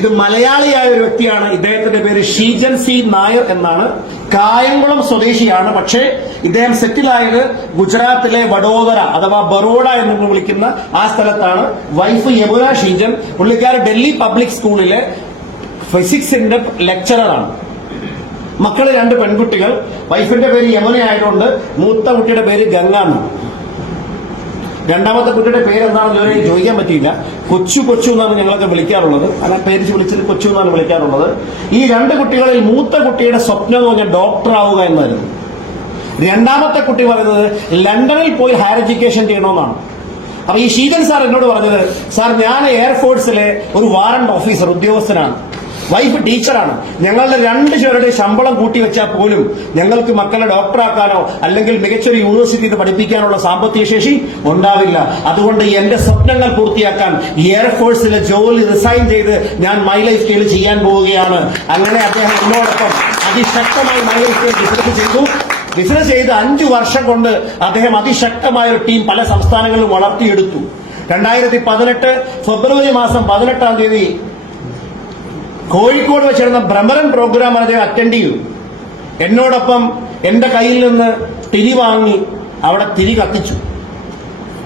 ഇത് മലയാളിയായ ഒരു വ്യക്തിയാണ്. ഇദ്ദേഹത്തിന്റെ പേര് ഷീജൻ സി നായർ എന്നാണ്. കായംകുളം സ്വദേശിയാണ്. പക്ഷേ ഇദ്ദേഹം സെറ്റിലായത് ഗുജറാത്തിലെ വഡോദര അഥവാ ബറോഡ എന്ന് വിളിക്കുന്ന ആ സ്ഥലത്താണ്. വൈഫ് യമുന ഷീജൻ, പുള്ളിക്കാർ ഡൽഹി പബ്ലിക് സ്കൂളിലെ ഫിസിക്സിന്റെ ലെക്ചററാണ്. മക്കള് 2 പെൺകുട്ടികൾ. വൈഫിന്റെ പേര് യമുന ആയതുകൊണ്ട് മൂത്ത കുട്ടിയുടെ പേര് ഗംഗ എന്നാണ്. രണ്ടാമത്തെ കുട്ടിയുടെ പേര് എന്താണെന്ന് ഇതുവരെ ചോദിക്കാൻ പറ്റിയില്ല. കൊച്ചു എന്നാണ് ഞങ്ങളൊക്കെ വിളിക്കാറുള്ളത്. അല്ല, പേര് വിളിച്ചത് കൊച്ചു എന്നാണ് വിളിക്കാറുള്ളത്. ഈ 2 കുട്ടികളിൽ മൂത്ത കുട്ടിയുടെ സ്വപ്നം എന്ന് പറഞ്ഞാൽ ഡോക്ടർ ആവുക എന്നായിരുന്നു. രണ്ടാമത്തെ കുട്ടി പറയുന്നത് ലണ്ടനിൽ പോയി ഹയർ എഡ്യൂക്കേഷൻ ചെയ്യണമെന്നാണ്. അപ്പൊ ഈ ഷീജൻ സാർ എന്നോട് പറഞ്ഞത്, സാർ ഞാൻ എയർഫോഴ്സിലെ ഒരു വാറന്റ് ഓഫീസർ ഉദ്യോഗസ്ഥനാണ്, വൈഫ് ടീച്ചറാണ്. ഞങ്ങളുടെ 2 പേരുടെ ശമ്പളം കൂട്ടിവെച്ചാൽ പോലും ഞങ്ങൾക്ക് മക്കളെ ഡോക്ടറാക്കാനോ അല്ലെങ്കിൽ മികച്ചൊരു യൂണിവേഴ്സിറ്റിയിൽ പഠിപ്പിക്കാനുള്ള സാമ്പത്തിക ശേഷി ഉണ്ടാവില്ല. അതുകൊണ്ട് എന്റെ സ്വപ്നങ്ങൾ പൂർത്തിയാക്കാൻ എയർഫോഴ്സിലെ ജോലി റിസൈൻ ചെയ്ത് ഞാൻ മൈ ലൈഫ് സ്റ്റൈൽ ചെയ്യാൻ പോവുകയാണ്. അങ്ങനെ അദ്ദേഹം എന്നോടൊപ്പം അതിശക്തമായി മൈ ലൈഫ് സ്റ്റൈൽ ബിസിനസ് ചെയ്ത് 5 വർഷം കൊണ്ട് അദ്ദേഹം അതിശക്തമായ ഒരു ടീം പല സംസ്ഥാനങ്ങളിലും വളർത്തിയെടുത്തു. 2018 ഫെബ്രുവരി മാസം 18-ാം തീയതി കോഴിക്കോട് വെച്ചിരുന്ന ഭ്രമരൻ പ്രോഗ്രാം അദ്ദേഹം അറ്റൻഡ് ചെയ്തു. എന്നോടൊപ്പം എന്റെ കയ്യിൽ നിന്ന് തിരി വാങ്ങി അവിടെ തിരി കത്തിച്ചു.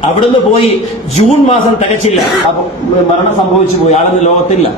അവിടുന്ന് പോയി ജൂൺ മാസം തികച്ചില്ല, മരണം സംഭവിച്ചു പോയി. ആളൊന്നും ലോകത്തില്ല.